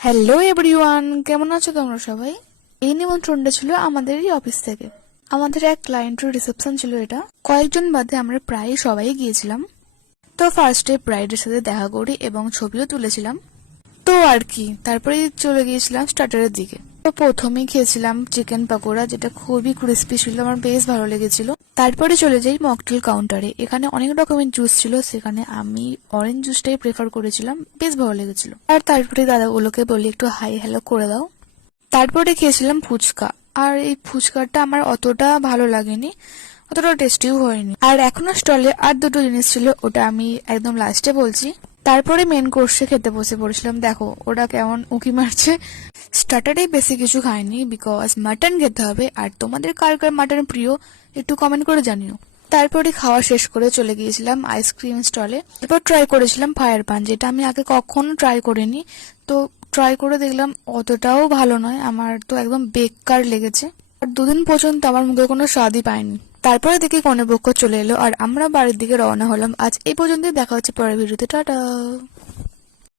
Hello everyone, কেমন আছো তোমরা সবাই? এই নিমন্ত্রণটা ছিল আমাদেরই অফিস থেকে। আমাদের এক ক্লায়েন্টের রিসেপশন ছিল এটা। কয়েকজন বাদে আমরা প্রায় সবাই গিয়েছিলাম। তো ফার্স্টে ব্রাইডের সাথে দেখা করি এবং ছবিও তুলেছিলাম। তো আর কি, তারপরে চলে গিয়েছিলাম স্টার্টারের দিকে। তো প্রথমেই খেয়েছিলাম চিকেন পকোড়া, যেটা খুবই ক্রিস্পি ছিল, আমার বেশ ভালো লেগেছিল। তারপরে চলে যাই মকটেল কাউন্টারে। এখানে অনেক রকমের জুস ছিল, সেখানে আমি অরেঞ্জ জুসটাই প্রেফার করেছিলাম, বেশ ভালো লেগেছিল। আর তারপরে দাদাগুলোকে বলি একটু হাই হ্যালো করে দাও। তারপরে খেয়েছিলাম ফুচকা। আর এই ফুচকাটা আমার অতটা ভালো লাগেনি, অতটা টেস্টিও হয়নি। আর এখনো স্টলে আর দুটো জিনিস ছিল, ওটা আমি একদম লাস্টে বলছি। তারপরে মেন কোর্সে খেতে বসে পড়েছিলাম। দেখো ওরা কেমন উঁকি মারছে। স্টার্টারে বেশি কিছু খাইনি, বিকজ মাটন খেতে হবে। আর তোমাদের কার কার মাটন প্রিয় একটু কমেন্ট করে জানিও। তারপরে খাওয়া শেষ করে চলে গিয়েছিলাম আইসক্রিম স্টলে। এরপর ট্রাই করেছিলাম ফায়ার পান, যেটা আমি আগে কখনো ট্রাই করিনি। তো ট্রাই করে দেখলাম অতটাও ভালো নয়, আমার তো একদম বেকার লেগেছে। আর দুদিন পর্যন্ত আমার মুখে কোনো স্বাদই পাইনি। তারপরে দেখি কনেপক্ষ চলে এলো আর আমরা বাড়ির দিকে রওনা হলাম। আজ এই পর্যন্তই, দেখা হচ্ছে পরের ভিডিওতে। টাটা।